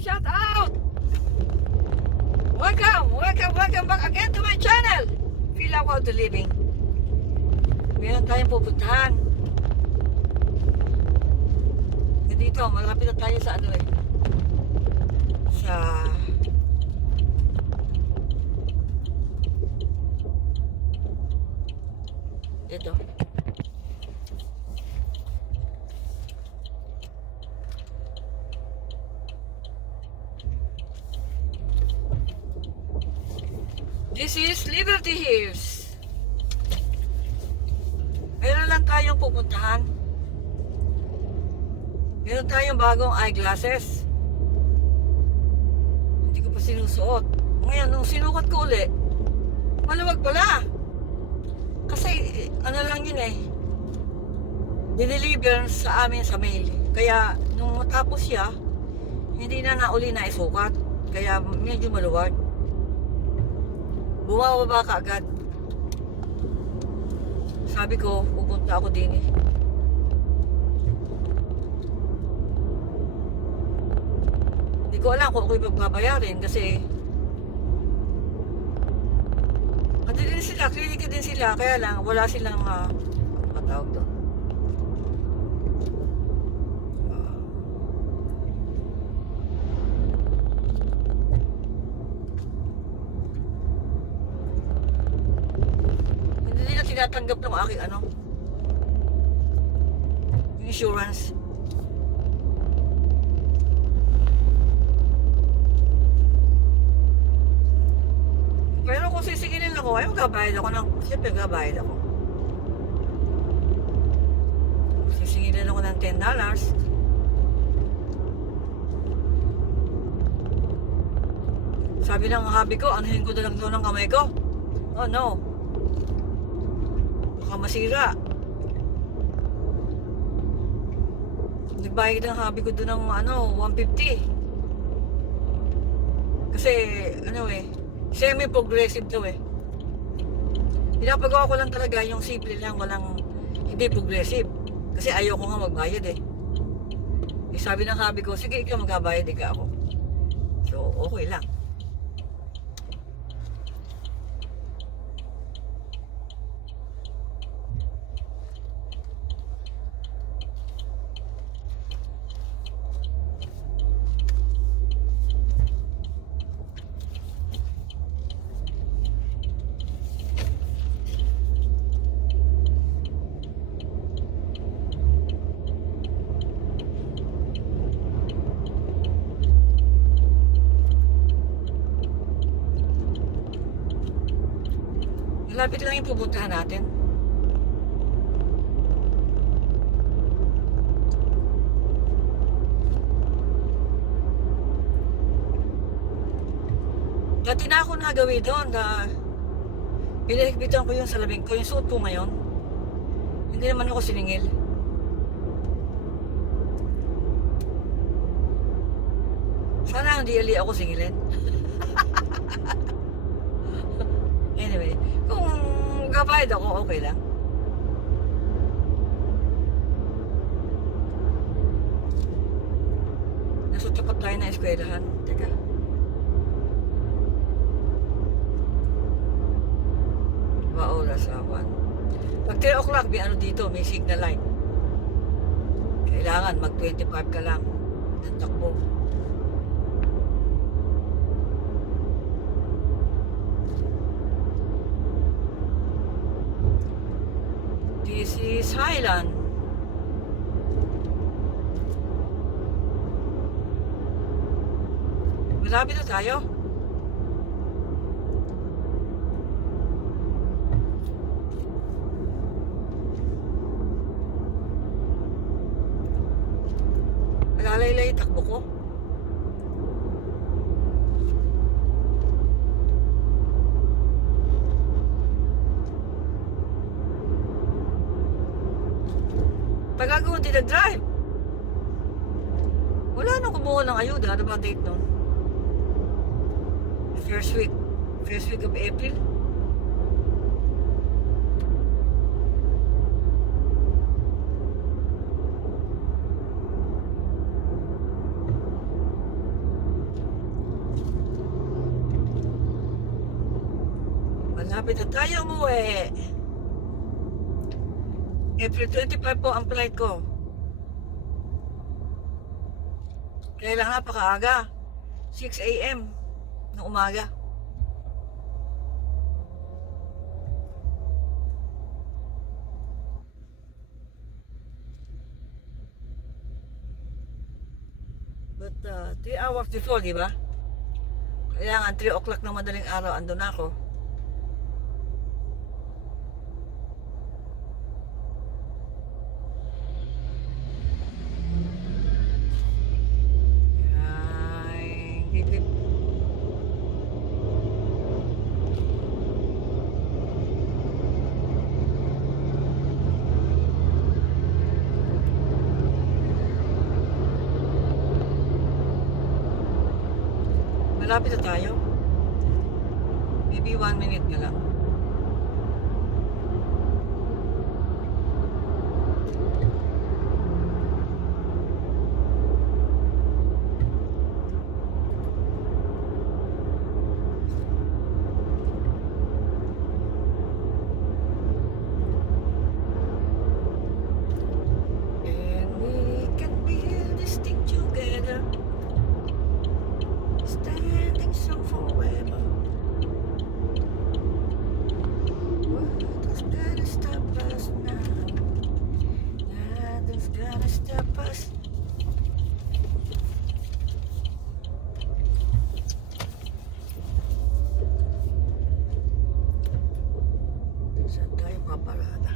Shout out! Welcome back again to my channel. Feel Out the Living. Meron tayong pupuntahan. Dito, malapit na tayo sa ano eh. Sa... Ito. This is Liberty Hills. Meron lang tayong pupuntahan. Meron tayong bagong eyeglasses. Hindi ko pa sinusuot. Ngayon, nung sinukat ko uli, maluwag pala. Kasi, ano lang yun eh. Dineliver sa amin sa mail. Kaya, nung matapos siya, hindi na nauli na isukat. Kaya, medyo maluwag. Bumababa ka agad. Sabi ko, pupunta ako din eh. Hindi ko alam kung ako'y magbabayarin kasi ano din sila, klinika din sila, kaya lang wala silang matawag doon. Hindi nila tinatanggap ng aking insurance. Pero kung sisigilin ako, ay magbabayad ako ng... Siyempre, magbabayad ako. Kung sisigilin ako ng $10. Sabi ng hubby ko, anuhin ko na lang doon ng kamay ko. Oh no. Baka masira. Nagbayad ng hubby ko doon ng $150. Kasi, semi-progressive daw eh. Pinapagawa ko lang talaga yung simple lang, walang hindi progressive. Kasi ayoko nga magbayad eh. Sabi ng hubby ko, sige ikaw magbabayad, ikaw ako. So, okay lang. Malapit lang yung pupuntahan natin. Dati na ako nagawi doon na pinahigpitan ko yung salamin ko, yung suot ko ngayon. Hindi naman ako siningil. Sana hindi ali ako singilin. Anyway, kung magbabayad ako, okay lang. Nasa tapat tayo na eskwelahan. Teka. Oras awan. Pag 3 o'clock, may dito, may signal line. Kailangan mag 25 ka lang ng takbo. This is Highland. Malapit na tayo. Nalalaylay takbo ko. Tagal ko hindi nag-drive. Wala nang kumuha ng ayuda. Ano ba date nun? First week of April. Malapit na tayo umuwi. April 25 po ang flight ko. Kaya lang napakaaga. 6 a.m. ng umaga. But 3 hours before, di ba? Kaya nga 3 o'clock ng madaling araw, andun ako. Ay, bip. Malapit na tayo. Maybe 1 minute na lang. And we can build this thing together. Standing strong forever. Nothing's gonna stop us now. Nothing's gonna stop us. Saan tayo paparada?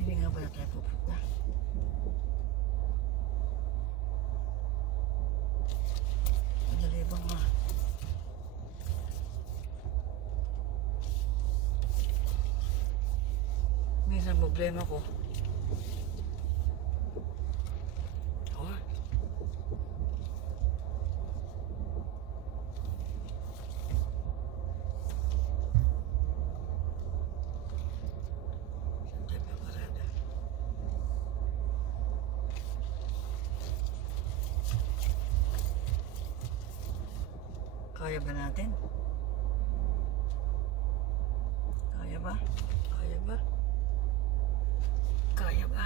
Hindi nga pala tayo pupunta. Madali bang ma? Minsan problema ko. Oh. Saan tayo paparada? Kaya ba natin? Kaya ba? Kaya ba? Kaya ba?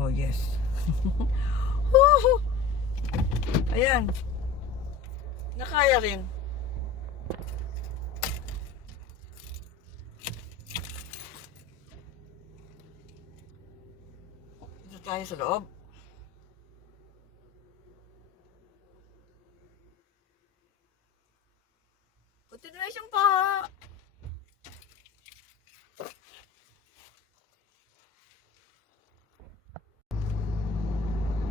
Oh yes. Woohoo! Ayan. Nakaya rin. Dito tayo sa loob. Continuation pa!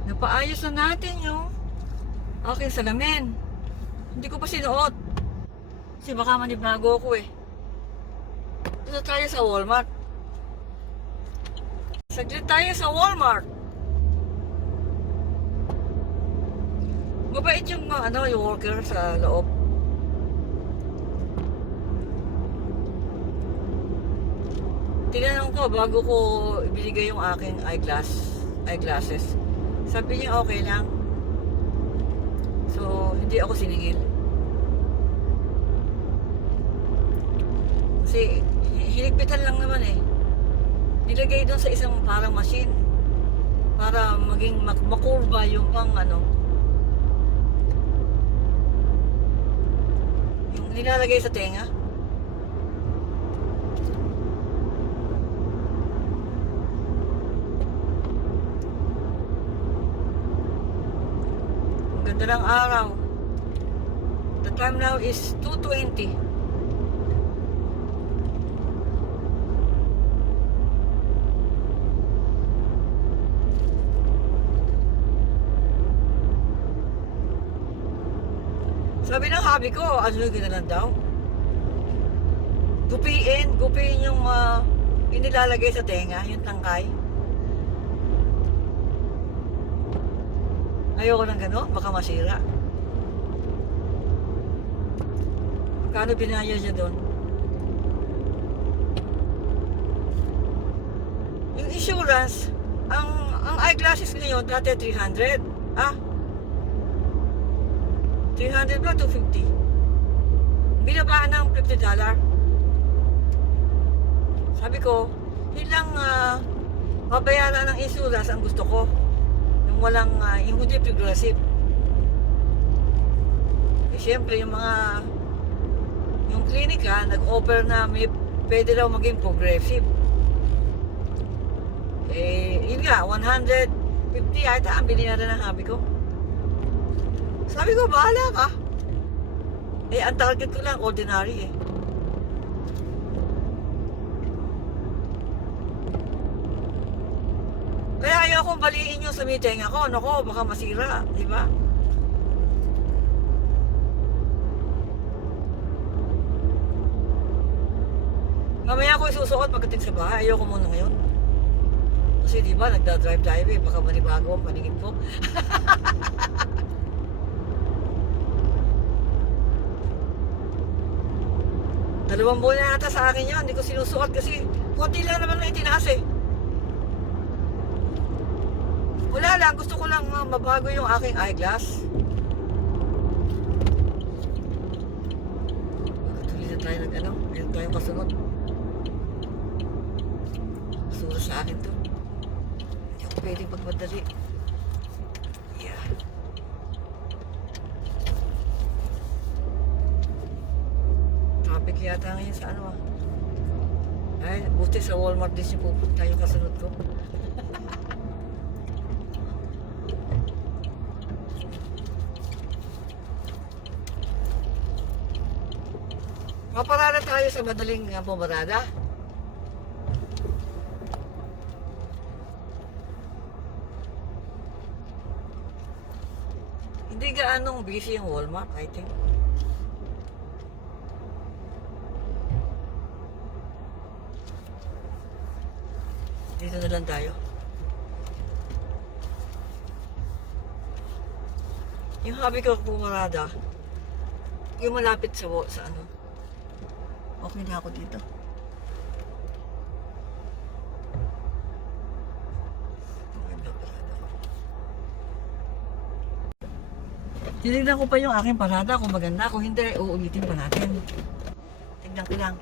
Napaayos na natin yung aking salamin. Hindi ko pa sinuot. Kasi baka manibnago ako eh. Dito tayo sa Walmart. Saglit tayo sa Walmart. Mabait yung yung worker sa loob. Tinanong ko bago ko ibigay yung aking eyeglasses. Sabi niya okay lang. So, hindi ako siningil. Kasi, hinigpitan lang naman eh. Nilagay doon sa isang parang machine. Para maging makurba yung yung nilalagay sa tenga. Ganda ng araw. The time now is 2:20. Sabi ng hubby ko, ano na lang daw? Gupiin yung inilalagay sa tenga, yung tangkay. Ayoko ng gano'n, baka masira. Magkano binayad niya doon? Yung insurance, ang eyeglasses ngayon, dati 300. Ah, 300 ba? 250. Binabaan ng $50. Sabi ko, ilang babayaran ng insurance ang gusto ko. Yung walang, yung hindi progressive. Eh, syempre, yung klinika, nag-offer na may pwede raw maging progressive. Eh, yun nga, 150 ata ang binayaran ng habi ko. Sabi ko, bahala ka. Eh, ang target ko lang, ordinary eh. Kaya ayoko baliin yung sa meeting ako. Nako, baka masira, di ba? Mamaya ko isusuot pagdating sa bahay. Ayoko muna ngayon. Kasi di ba, nagda-drive tayo eh. Baka manibago ang paningin ko. Dalawang buwan na ata sa akin yan. Hindi ko sinusuot kasi konti lang naman na itinaas eh. Wala lang. Gusto ko lang mabago yung aking eyeglass. Tuloy na tayo ng Meron tayong kasunod. Basura sa akin to. Hindi ako pwedeng pagmadali. Yeah. Traffic yata ngayon sa Ay, buti sa Walmart din siya pupunta yung kasunod ko. Maparada tayo sa madaling pumarada. Hindi gaanong busy yung Walmart, I think. Dito na lang tayo. Yung hobby ko pumarada, yung malapit sa okay na ako dito. Tinignan ko pa yung aking parada kung maganda. Kung hindi, uulitin pa natin. Tignan ko lang.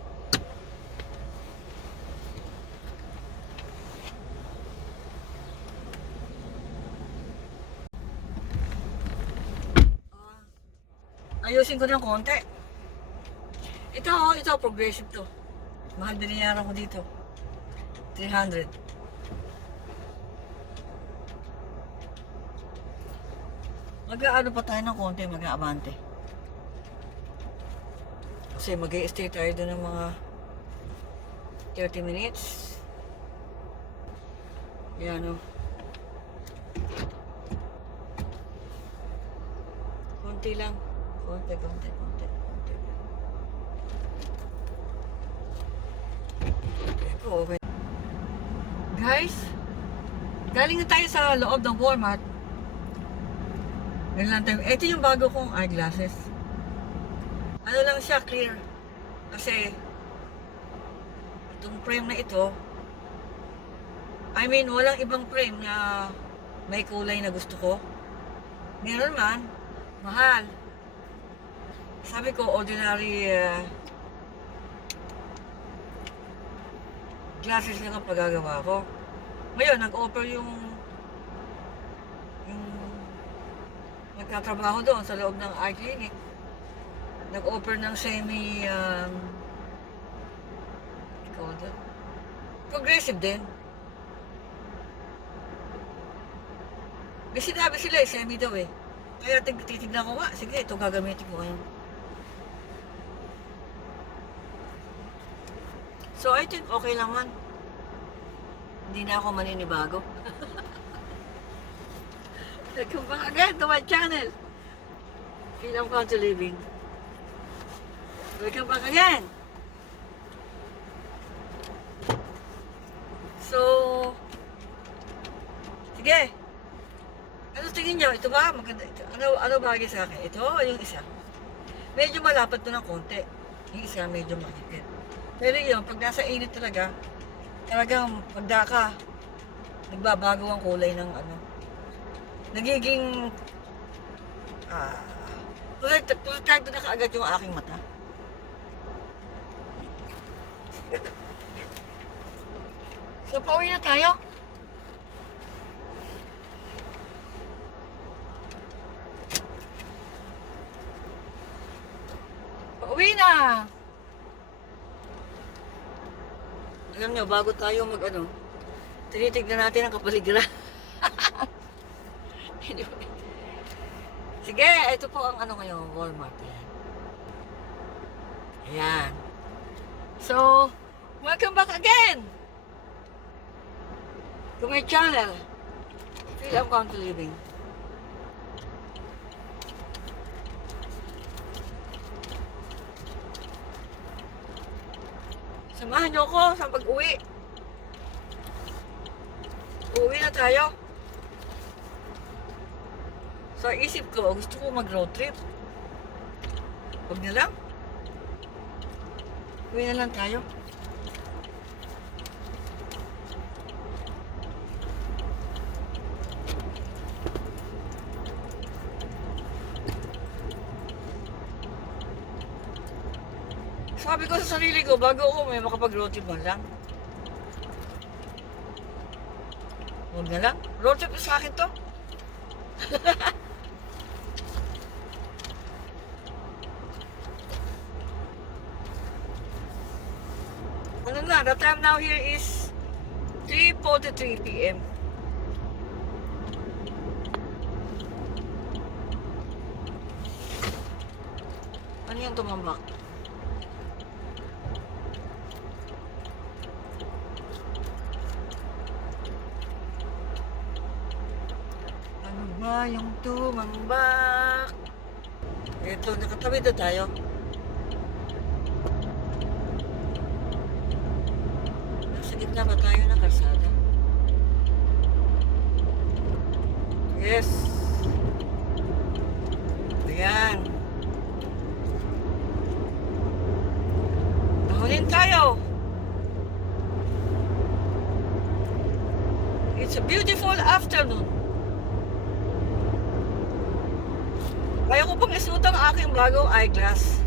Ayusin ko ng konti. Ito progressive to. Mahal binayaran ko dito. 300. Mag-aano pa tayo ng konti, mag-aabante. Kasi mag-i-stay tayo doon ng mga 30 minutes. Yan o. Konti lang. Konti. Okay. Guys, galing na tayo sa loob ng Walmart. Ngayon lang tayo. Ito yung bago kong eyeglasses. Ano lang siya, clear. Kasi itong frame na ito, walang ibang frame na may kulay na gusto ko. Meron man, mahal. Sabi ko, ordinary glasses lang ang paggagawa ko. Ngayon, nag-offer yung nagtatrabaho doon sa loob ng eye clinic. Nag-offer ng progressive din. May sinabi sila semi daw eh. Kaya titignan ko nga. Sige, ito gagamitin ko ngayon. So, I think okay lang man. Hindi na ako maninibago. Welcome back again to my channel. Film Country Living. Welcome back again. So, sige. Ano tingin tingin nyo, ito ba? Maganda ito. Ano bagay sa akin? Ito, yung isa. Medyo malapad to ng konti. Yung isa, medyo makikit. Pero yun, pag nasa init talaga, talagang pagdaka, nagbabago ang kulay ng ano. Nagiging, protektado na kaagad yung aking mata. So, pauwi na tayo. Pauwi na! Alam nyo, bago tayo mag-ano, tinitignan natin ang kapaligiran. Anyway. Sige, ito po ang ano ngayon, Walmart. Ayan. Ayan. So, welcome back again to my channel, Feel I'm Country Living. Samahan niyo ako sa pag-uwi. Uwi na tayo. So, isip ko, gusto ko mag-road trip. Huwag na lang. Uwi na lang tayo. Sabi ko sa sarili ko, bago ako may makapag-road trip man lang. Huwag na lang. Road trip sa akin to. Ano na, the time now here is 3:43 p.m. Ano yung tumambak? Ano ba yung tumambak? Ito, nakatabi na tayo. Nasa gitna ba tayo ng kalsada? Yes. Ayan. Nahunin tayo. It's a beautiful afternoon. Kaya ko pang isuot ang aking bagong eyeglass.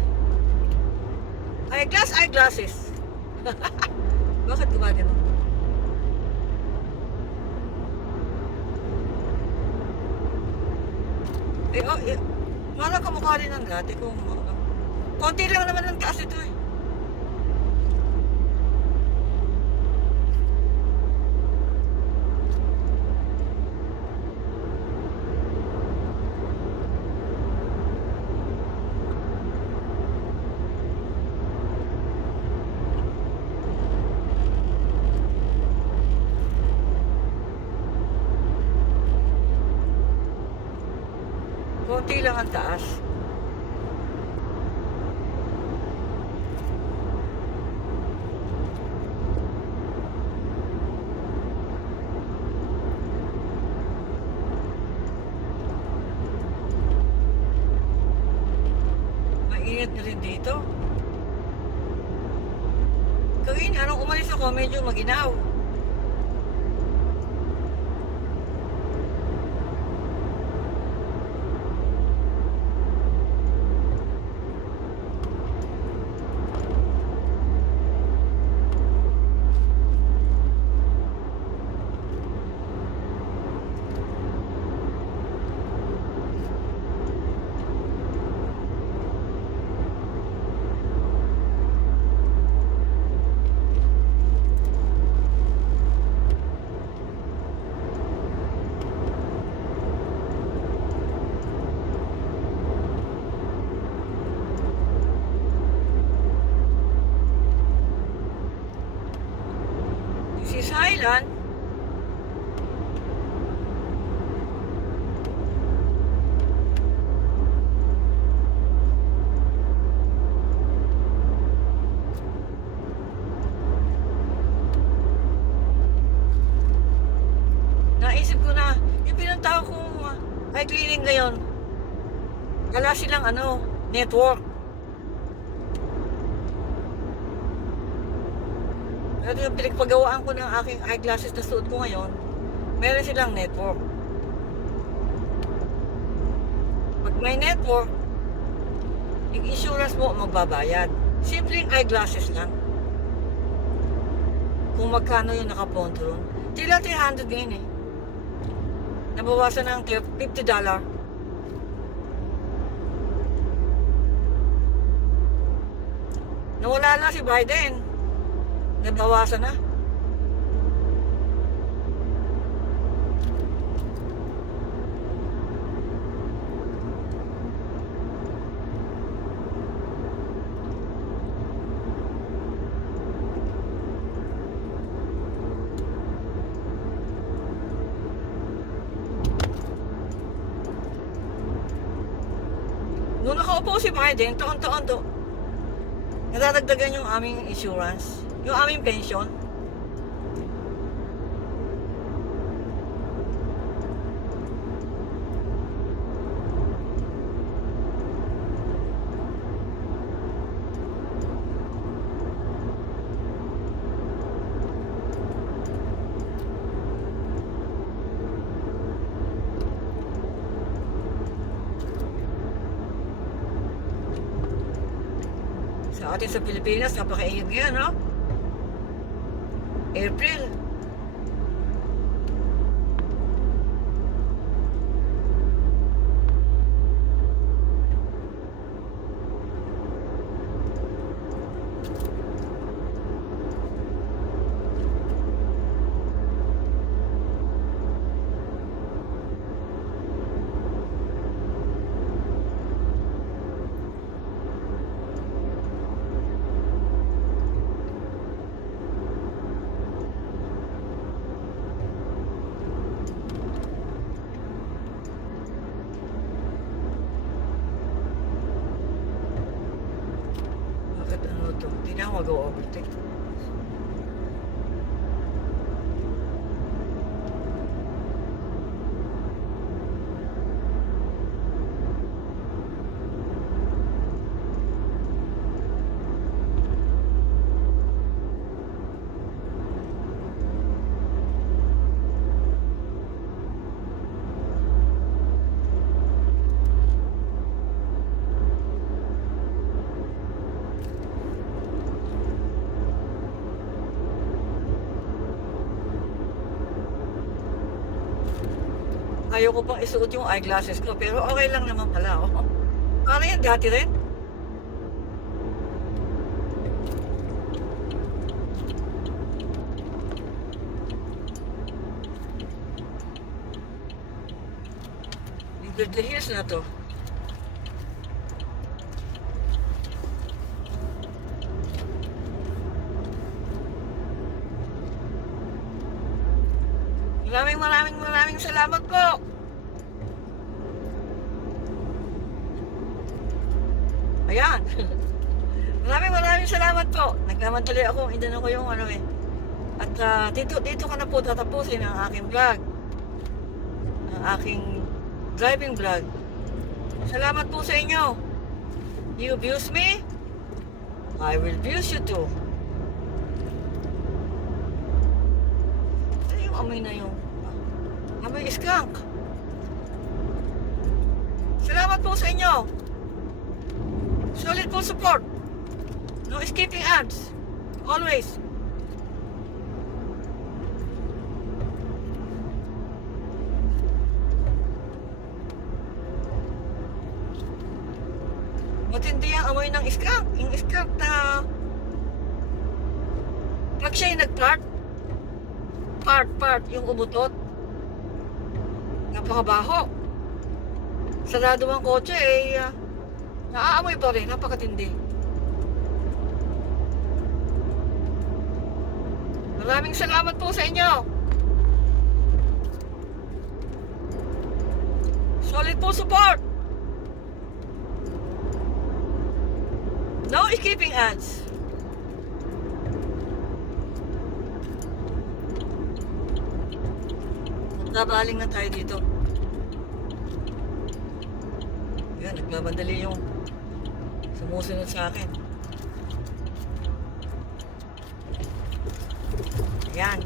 Eyeglasses. Bakit gumagano? Parang kamukha rin ng dati kung konti lang naman ang taas ito eh. Konti lang ang taas. Mainit na rin dito. Kagin, anong umalis ako, medyo maginaw. This is Highland. Naisip ko na, yung pinuntahan kong Ay, cleaning ngayon. Wala silang ano, network. Pero yung pinagpagawaan ko ng aking eyeglasses na suot ko ngayon, meron silang network. Pag may network, yung insurance mo magbabayad. Simpleng eyeglasses lang. Kung magkano yung nakaponto ron. Tila 300 ngayon eh. Nabawasan ng $50. Nawala na si Biden. Nabawasan na. Nung nakaupo si Biden, taon-taon to, nadadagdagan yung aming insurance, yung aming pension. Sa atin sa Pilipinas, napakainit ngayon, no? April. Bakit ano to? Hindi na ako mag-overtake. Ayoko pang isuot yung eyeglasses ko, pero okay lang naman pala, oh. Ano yan, dati rin? Beverly Hills na to. Maraming salamat po. Ayan. Maraming salamat po. Nagmamadali ako, inano ko yung ano eh. At dito ko na po tatapusin ang aking vlog. Ang aking driving vlog. Salamat po sa inyo. You abuse me, I will abuse you too. Ano yung amoy na yung amoy skunk? Salamat po sa inyo. Solid full support. No escaping ads. Always. Matindi ang amoy ng skunk. Yung skunk na pag siya'y nag-part, yung umutot, napakabaho. Sarado ang kotse eh, naaamoy pa rin, napakatindi. Maraming salamat po sa inyo. Solid po support. No escaping ads. Magbabaling na tayo dito. Yan, nagmamadali yung sumusunod sa akin. Yan.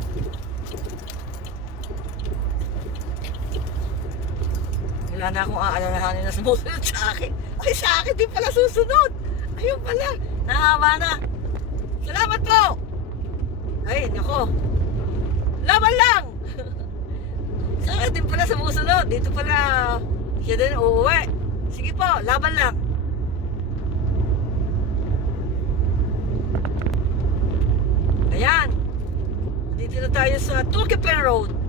Wala na akong aalalahanin na sumusunod sa akin. Ay, sa akin din pala susunod. Ayun pala. Nahaba na. Salamat po. Ay, nako. Laban lang. Sa akin din pala sumusunod. Dito pala siya din uuwi. Sige po, laban lang. Ayan. Dito na tayo sa Tulkepen Road.